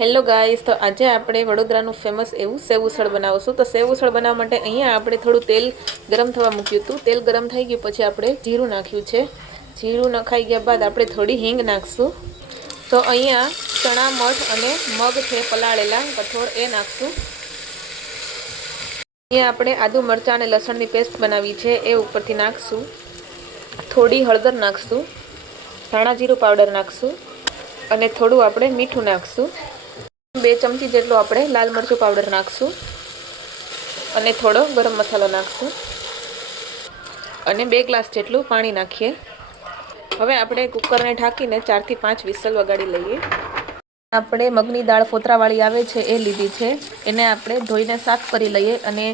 Hello guys, તો આજે આપણે વડોદરાનું ફેમસ એવું સેવ ઉસળ બનાવશું. તો સેવ ઉસળ બનાવવા માટે અહીંયા આપણે થોડું તેલ ગરમ થવા મૂક્યું હતું. તેલ ગરમ થઈ ગયું પછી આપણે જીરું નાખ્યું છે. જીરું નખાઈ ગયા બાદ આપણે થોડી હિંગ નાખશું. તો અહીંયા ચણા મઠ અને મગ છે પલાળેલા કઠોળ, એ નાખશું. અહીંયા આપણે આદુ મરચાં અને લસણની પેસ્ટ બનાવી છે, એ ઉપરથી નાખશું. થોડી હળદર નાખશું, ધાણા જીરું પાવડર નાખશું અને થોડું આપણે મીઠું નાખશું. 2 ચમચી જેટલો આપણે લાલ મરચું પાવડર નાખશું અને થોડો ગરમ મસાલો નાખશું અને 2 ગ્લાસ જેટલું પાણી નાખીએ. હવે આપણે કુકરને ઢાંકીને 4 થી 5 વિસલ વગાડી લઈએ. આપણે મગની દાળ ફોતરાવાળી આવે છે એ લીધી છે. એને આપણે ધોઈને સાફ કરી લઈએ અને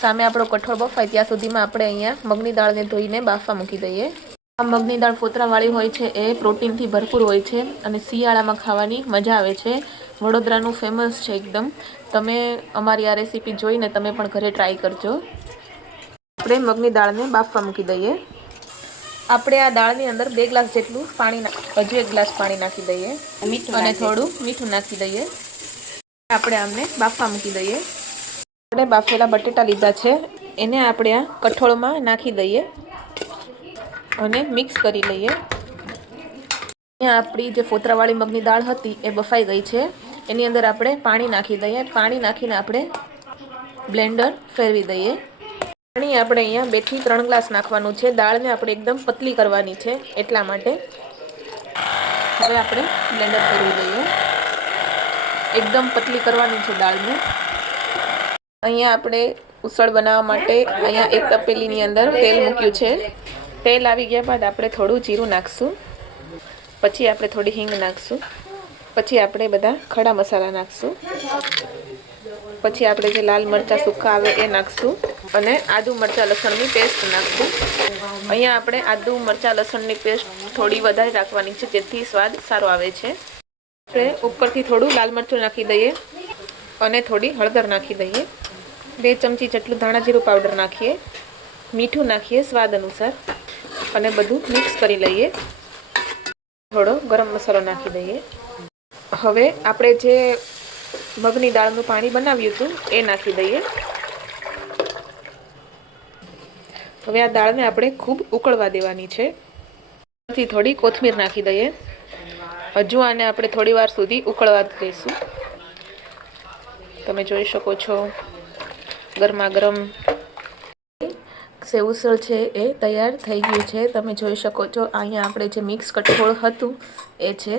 સામે આપણો કઠોળ બફાય ત્યાં સુધીમાં આપણે અહીંયા મગની દાળને ધોઈને બાફવા મૂકી દઈએ. આ મગની દાળ ફોતરાવાળી હોય છે એ પ્રોટીનથી ભરપૂર હોય છે અને શિયાળામાં ખાવાની મજા આવે છે. વડોદરાનું ફેમસ છે એકદમ. તમે અમારી આ રેસીપી જોઈને તમે પણ ઘરે ટ્રાય કરજો. આપણે મગની દાળને બાફવા મૂકી દઈએ. આપણે આ દાળની અંદર 2 ગ્લાસ જેટલું પાણી હજુ 1 ગ્લાસ પાણી નાખી દઈએ અને થોડું મીઠું નાખી દઈએ. આપણે આમને બાફવા મૂકી દઈએ. આપણે બાફેલા બટેટા લીધા છે, એને આપણે આ કઠોળમાં નાખી દઈએ અને મિક્સ કરી લઈએ. અહીંયા આપણી જે ફોતરાવાળી મગની દાળ હતી એ બફાઈ ગઈ છે. એની અંદર આપણે પાણી નાખી દઈએ. પાણી નાખીને આપણે બ્લેન્ડર ફેરવી દઈએ. પાણી આપણે અહીંયા 2 થી 3 ગ્લાસ નાખવાનું છે. દાળને આપણે એકદમ પતલી કરવાની છે એટલા માટે. હવે આપણે બ્લેન્ડર ફેરવી દઈએ. એકદમ પતલી કરવાની છે દાળને. અહીંયા આપણે ઉસળ બનાવવા માટે અહીંયા એક તપેલીની અંદર તેલ મૂક્યું છે. તેલ આવી ગયા બાદ આપણે થોડું જીરું નાખશું, પછી આપણે થોડી હિંગ નાખશું, પછી આપણે બધા ખડા મસાલા નાખશું, પછી આપણે જે લાલ મરચાં સૂકા આવે એ નાખશું અને આદુ મરચાં લસણની પેસ્ટ નાખશું. અહીંયા આપણે આદુ મરચાં લસણની પેસ્ટ થોડી વધારે રાખવાની છે જેથી સ્વાદ સારો આવે છે. આપણે ઉપરથી થોડું લાલ મરચું નાખી દઈએ અને થોડી હળદર નાખી દઈએ. 2 ચમચી જેટલું ધાણા જીરું પાવડર નાખીએ, મીઠું નાખીએ સ્વાદ અનુસાર અને બધું મિક્સ કરી લઈએ. થોડો ગરમ મસાલો નાખી દઈએ. હવે આપણે જે મગની દાળનું પાણી બનાવ્યું હતું એ નાખી દઈએ. હવે આ દાળને આપણે ખૂબ ઉકળવા દેવાની છે. પછી થોડી કોથમીર નાખી દઈએ. હજુ આને આપણે થોડી વાર સુધી ઉકળવા દઈશું. તમે જોઈ શકો છો ગરમા ગરમ સેવ ઉસળ છે એ તૈયાર થઈ ગયું છે. તમે જોઈ શકો છો અહીંયા આપણે જે મિક્સ કઠોળ હતું એ છે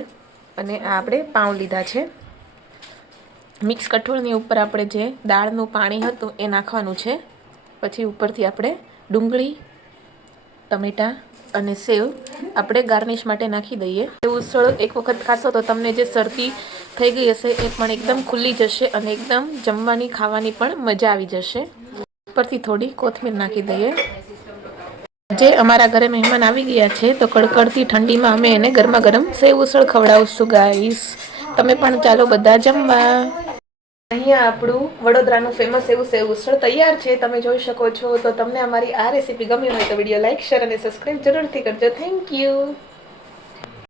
અને આ આપણે પાઉં લીધા છે. મિક્સ કઠોળની ઉપર આપણે જે દાળનું પાણી હતું એ નાખવાનું છે. પછી ઉપરથી આપણે ડુંગળી, ટમેટાં અને સેવ આપણે ગાર્નિશ માટે નાખી દઈએ. સેવ ઉસળ એક વખત ખાશો તો તમને જે શરદી થઈ ગઈ હશે એ પણ એકદમ ખુલ્લી જશે અને એકદમ જમવાની ખાવાની પણ મજા આવી જશે. ઉપરથી થોડી કોથમીર નાખી દઈએ. જે અમારા ઘરે મહેમાન આવી ગયા છે તો કડકડતી ઠંડીમાં અમે એને ગરમા ગરમ સેવ ઉસળ ખવડાવશું ગાઈસ. તમે પણ ચાલો બધા જમવા. અહીંયા આપણું વડોદરાનું ફેમસ એવું સેવ ઉસળ તૈયાર છે. તમે જોઈ શકો છો. તો તમને અમારી આ રેસીપી ગમી હોય તો વિડીયો લાઈક, શેર અને સબસ્ક્રાઈબ જરૂરથી કરજો. Thank you.